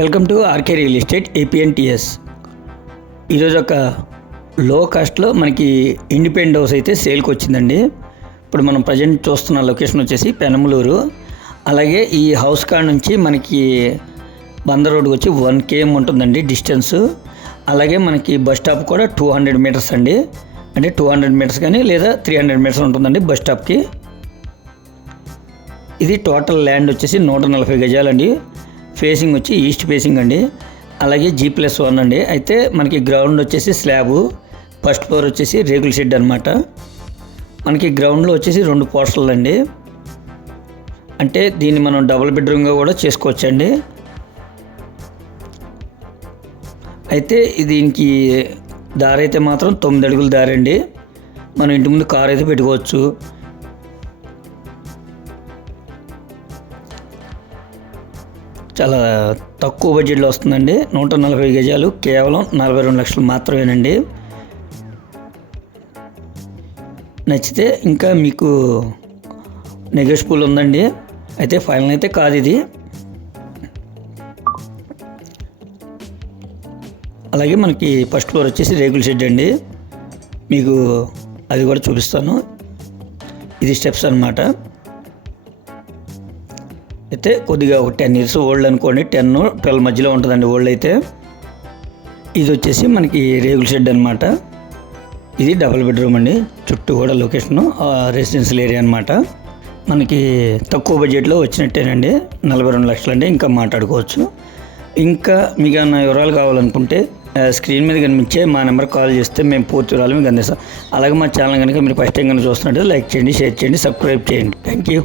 Welcome to RK real estate APNTS. ఈరోజు ఒక లో కాస్ట్లో మనకి ఇండిపెండెంట్ హౌస్ అయితే సేల్కి వచ్చిందండి. ఇప్పుడు మనం ప్రజెంట్ చూస్తున్న లొకేషన్ వచ్చేసి పెనమలూరు. అలాగే ఈ హౌస్ కాడ నుంచి మనకి బంద రోడ్కి వచ్చి వన్ కేఎం ఉంటుందండి డిస్టెన్స్. అలాగే మనకి బస్ స్టాప్ కూడా టూ హండ్రెడ్ మీటర్స్ అండి. అంటే టూ హండ్రెడ్ మీటర్స్ కానీ లేదా త్రీ హండ్రెడ్ మీటర్స్ ఉంటుందండి బస్ స్టాప్కి. ఇది టోటల్ ల్యాండ్ వచ్చేసి నూట నలభై గజాలండి. ఫేసింగ్ వచ్చి ఈస్ట్ ఫేసింగ్ అండి. అలాగే జీ ప్లస్ వన్ అండి. అయితే మనకి గ్రౌండ్ వచ్చేసి స్లాబు ఫస్ట్ ఫ్లోర్ వచ్చేసి రేకుల షెడ్ అనమాట మనకి గ్రౌండ్లో వచ్చేసి రెండు పోస్టర్లు అండి. అంటే దీన్ని మనం డబుల్ బెడ్రూమ్గా కూడా చేసుకోవచ్చండి. అయితే దీనికి దారి అయితే మాత్రం తొమ్మిది అడుగుల దారి అండి మనం ఇంటి ముందు కార్ అయితే పెట్టుకోవచ్చు. చాలా తక్కువ బడ్జెట్లో వస్తుందండి. నూట నలభై గజాలు కేవలం నలభై రెండు లక్షలు మాత్రమేనండి. నచ్చితే ఇంకా మీకు నెగోషియబుల్ ఉందండి. అయితే ఫైనల్ అయితే కాదు ఇది. అలాగే మనకి ఫస్ట్ ఫ్లోర్ వచ్చేసి రేకుల షెడ్ అండి. మీకు అది కూడా చూపిస్తాను. ఇది స్టెప్స్ అనమాట అయితే కొద్దిగా ఒక టెన్ ఇయర్స్ ఓల్డ్ అనుకోండి టెన్ ట్వెల్వ్ మధ్యలో ఉంటుందండి ఓల్డ్ అయితే. ఇది వచ్చేసి మనకి రేగుల షెడ్ అనమాట ఇది డబుల్ బెడ్రూమ్ అండి చుట్టూ కూడా లొకేషన్ రెసిడెన్షియల్ ఏరియా అనమాట మనకి తక్కువ బడ్జెట్లో వచ్చినట్టేనండి నలభై రెండు లక్షలు అంటే ఇంకా మాట్లాడుకోవచ్చు. ఇంకా మీకు ఏమైనా వివరాలు కావాలనుకుంటే స్క్రీన్ మీద కనిపించే మా నెంబర్ కాల్ చేస్తే మేము పూర్తి వివరాలు మీకు అందిస్తాం. అలాగే మా ఛానల్ కనుక మీరు ఫస్ట్ టైం కనుక చూస్తున్నట్టు లైక్ చేయండి షేర్ చేయండి సబ్స్క్రైబ్ చేయండి. Thank you.